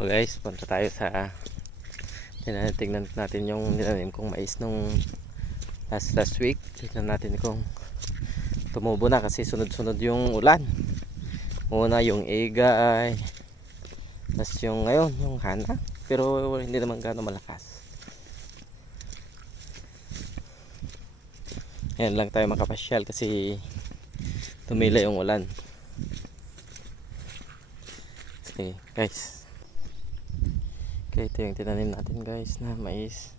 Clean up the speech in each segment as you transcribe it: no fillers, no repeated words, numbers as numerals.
So guys, punta tayo sa tingnan natin yung ninanim kong mais nung last week. Tingnan natin kung tumubo na kasi sunod-sunod yung ulan. Una yung Egay, tapos yung ngayon yung Hana, pero hindi naman gano'ng malakas. Ayan lang tayo makapasyal kasi tumila yung ulan. Okay guys, okay, ito yung tinanim natin guys na mais.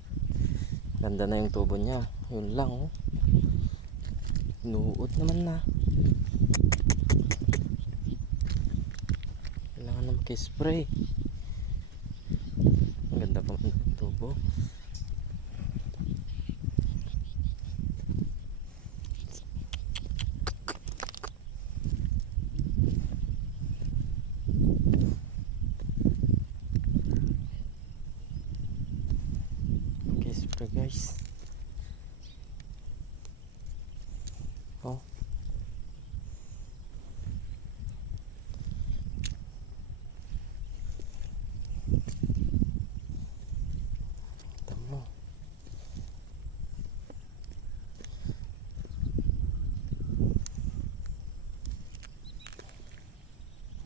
Ganda na yung tubo niya. Yun lang oh, nuod naman na. Kailangan na mag-spray. Ang ganda pa ng tubo. Okay, guys. Oh. Tama.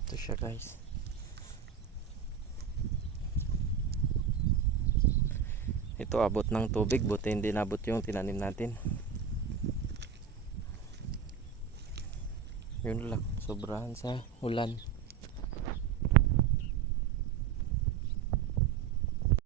Ito siya guys. Ito abot ng tubig, buti hindi nabot yung tinanim natin. Yun lang, sobrahan sa ulan.